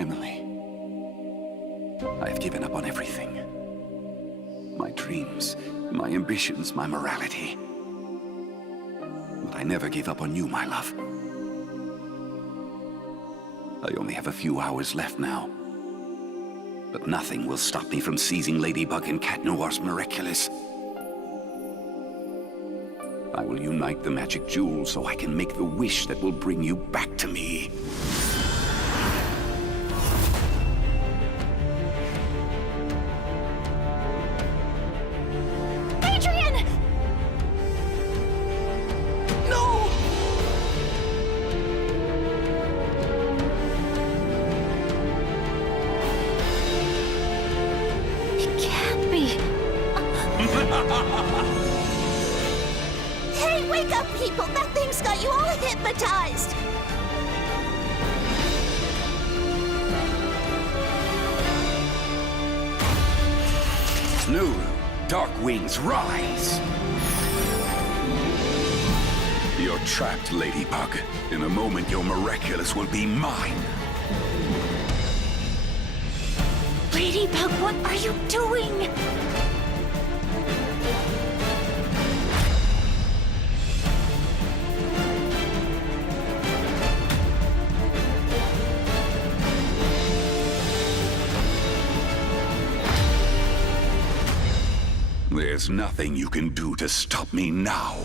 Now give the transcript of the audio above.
Finally. I have given up on everything. My dreams, my ambitions, my morality. But I never gave up on you, my love. I only have a few hours left now. But nothing will stop me from seizing Ladybug and Cat Noir's miraculous. I will unite the magic jewels so I can make the wish that will bring you back to me. Hey, wake up, people! That thing's got you all hypnotized! Nuru, dark wings, rise! You're trapped, Ladybug. In a moment, your miraculous will be mine. Ladybug, what are you doing? There's nothing you can do to stop me now.